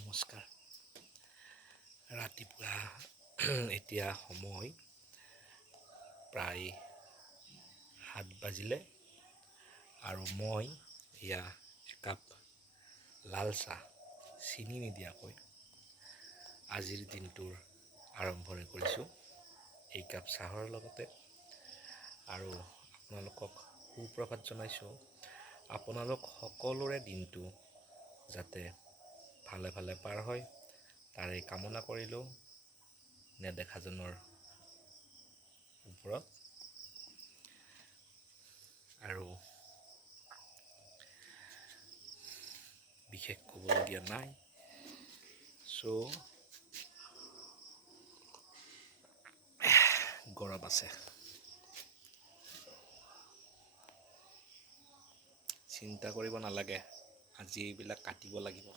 নমস্কাৰ। ৰাতিপুৱা এতিয়া সময় প্ৰায় 7 বাজিলে আৰু মই এয়া একাপ লাল চাহ চিনি নিদিয়াকৈ আজিৰ দিনটোৰ আৰম্ভণি কৰিছোঁ এই কাপ চাহৰ লগতে। আৰু আপোনালোকক সুপ্ৰভাত জনাইছোঁ। আপোনালোক সকলোৰে দিনটো যাতে ভালে ভালে পাৰ হয় তাৰে কামনা কৰিলোঁ নেদেখাজনৰ ওপৰত। আৰু বিশেষ ক'বলগীয়া নাই। গৰম আছে, চিন্তা কৰিব নালাগে, আজি এইবিলাক কাটিব লাগিব।